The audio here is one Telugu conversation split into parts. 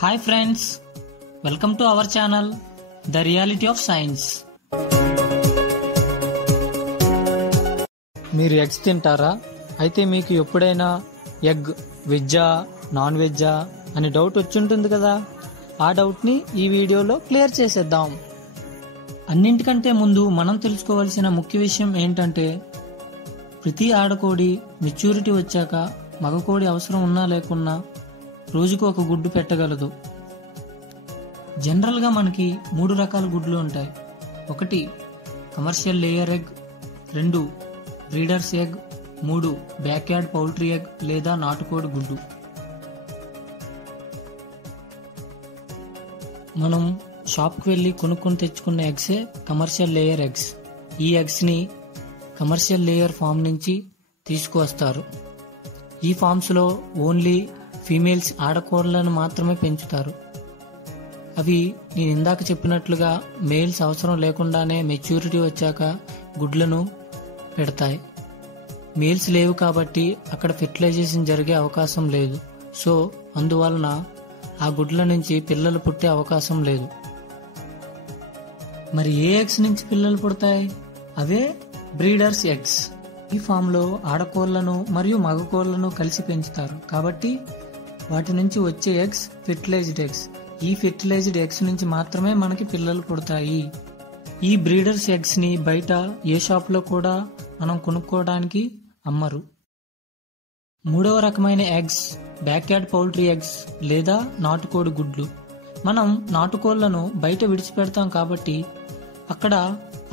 Hi friends, welcome to our channel the reality of science. మీరు ఎగ్స్ తింటారా? అయితే మీకు ఎప్పుడైనా ఎగ్ వెజ్జా నాన్ వెజ్జా అని డౌట్ వచ్చుంటుంది కదా. ఆ డౌట్ని ఈ వీడియోలో క్లియర్ చేసేద్దాం. అన్నింటికంటే ముందు మనం తెలుసుకోవాల్సిన ముఖ్య విషయం ఏంటంటే, ప్రతి ఆడకోడి మెచ్యూరిటీ వచ్చాక మగకోడి అవసరం ఉన్నా లేకున్నా రోజుకు ఒక గుడ్డు పెట్టగలదు. జనరల్గా మనకి 3 రకాల గుడ్లు ఉంటాయి. 1 commercial layer egg, 2 breeders egg, 3 backyard poultry egg లేదా నాటుకోడి గుడ్డు. మనం షాప్కి వెళ్ళి కొనుక్కొని తెచ్చుకున్న ఎగ్సే కమర్షియల్ లేయర్ ఎగ్స్. ఈ ఎగ్స్ని కమర్షియల్ లేయర్ ఫామ్ నుంచి తీసుకువస్తారు. ఈ ఫామ్స్లో ఓన్లీ ఫీమేల్స్ ఆడకోళ్లను మాత్రమే పెంచుతారు. అవి నేను ఇందాక చెప్పినట్లుగా మేల్స్ అవసరం లేకుండానే మెచ్యూరిటీ వచ్చాక గుడ్లను పెడతాయి. మేల్స్ లేవు కాబట్టి అక్కడ ఫెర్టిలైజేషన్ జరిగే అవకాశం లేదు. సో అందువలన ఆ గుడ్ల నుంచి పిల్లలు పుట్టే అవకాశం లేదు. మరి ఏ ఎగ్స్ నుంచి పిల్లలు పుడతాయి? అవే బ్రీడర్స్ ఎగ్స్. ఈ ఫామ్లో ఆడకోళ్లను మరియు మగకోళ్లను కలిసి పెంచుతారు కాబట్టి వాటి నుంచి వచ్చే ఎగ్స్ ఫెర్టిలైజ్డ్ ఎగ్స్. ఈ ఫెర్టిలైజ్డ్ ఎగ్స్ నుంచి మాత్రమే మనకి పిల్లలు పుడతాయి. ఈ బ్రీడర్స్ ఎగ్స్ ని బయట ఏ షాప్లో కూడా మనం కొనుక్కోవడానికి అమ్మరు. 3వ రకమైన ఎగ్స్ బ్యాక్యార్డ్ పౌల్ట్రీ ఎగ్స్ లేదా నాటుకోడి గుడ్లు. మనం నాటుకోళ్లను బయట విడిచిపెడతాం కాబట్టి అక్కడ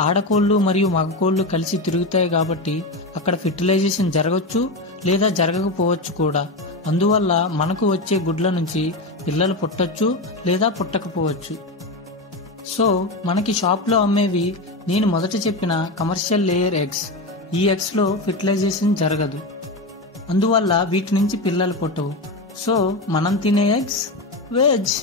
ఆడకోళ్లు మరియు మగకోళ్లు కలిసి తిరుగుతాయి కాబట్టి అక్కడ ఫెర్టిలైజేషన్ జరగచ్చు లేదా జరగకపోవచ్చు కూడా. అందువల్ల మనకు వచ్చే గుడ్ల నుంచి పిల్లలు పుట్టచ్చు లేదా పుట్టకపోవచ్చు. సో మనకి షాప్లో అమ్మేవి నేను మొదట చెప్పిన కమర్షియల్ లేయర్ ఎగ్స్. ఈ ఎగ్స్లో ఫెర్టిలైజేషన్ జరగదు, అందువల్ల వీటి నుంచి పిల్లలు పుట్టవు. సో మనం తినే ఎగ్స్ వెజ్.